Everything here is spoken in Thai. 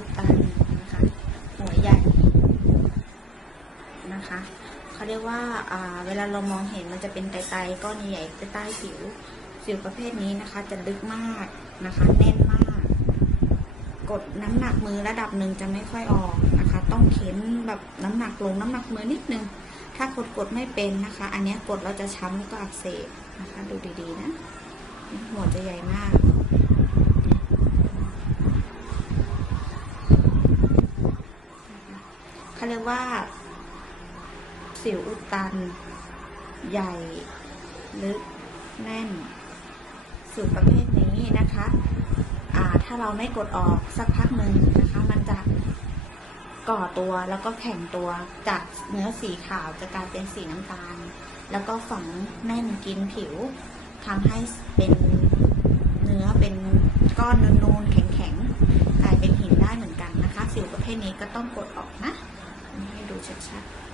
ือตาเหลือนะคะ หัวใหญ่นะคะ เขาเรียกว่าเวลาเรามองเห็นมันจะเป็นไตๆก้อนใหญ่ใต้ผิว สิวประเภทนี้นะคะ จะลึกมากนะคะ แน่นมาก กดน้ำหนักมือระดับหนึ่งจะไม่ค่อยออกนะคะ ต้องเข็นแบบน้ำหนักลงน้ำหนักมือนิดนึง ถ้ากดกดไม่เป็นนะคะ อันนี้กดเราจะช้ำก็อักเสบนะคะ ดูดีๆนะ หัวจะใหญ่มาก เขาเรียกว่า สิวอุดตัน ใหญ่ ลึก แน่นสิวประเภทนี้นะคะอ่าถ้าเราไม่กดออกสักพักหนึ่งนะคะ มันจะก่อตัวแล้วก็แข็งตัวจากเนื้อสีขาวจะกลายเป็นสีน้ำตาล แล้วก็ฝังแน่นกินผิวทำให้เป็นเนื้อเป็นก้อนนูนๆแข็งๆกลายเป็นหินได้เหมือนกันนะคะ สิวประเภทนี้ก็ต้องกดออกนะ ให้ดูชัดๆ